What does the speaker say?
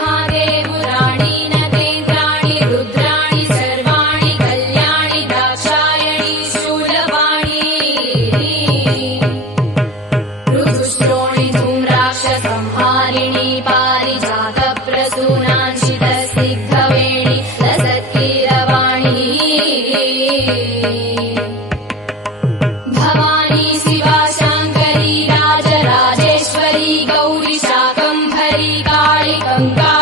श्रीमन्महादेवुराणी नगेन्द्राणि रुद्राणि सर्वाणि कल्याणि दाक्षायणी शूलवाणी ऋतुश्रोणि धूम्राक्षसंहारिणी पारिजातप्रसूनांशितस्निग्धवेणि लसत्कीरवाणी भवानी शिवा शाङ्करी राजराजेश्वरी गौरी शाकम्भरी काळी गङ्गा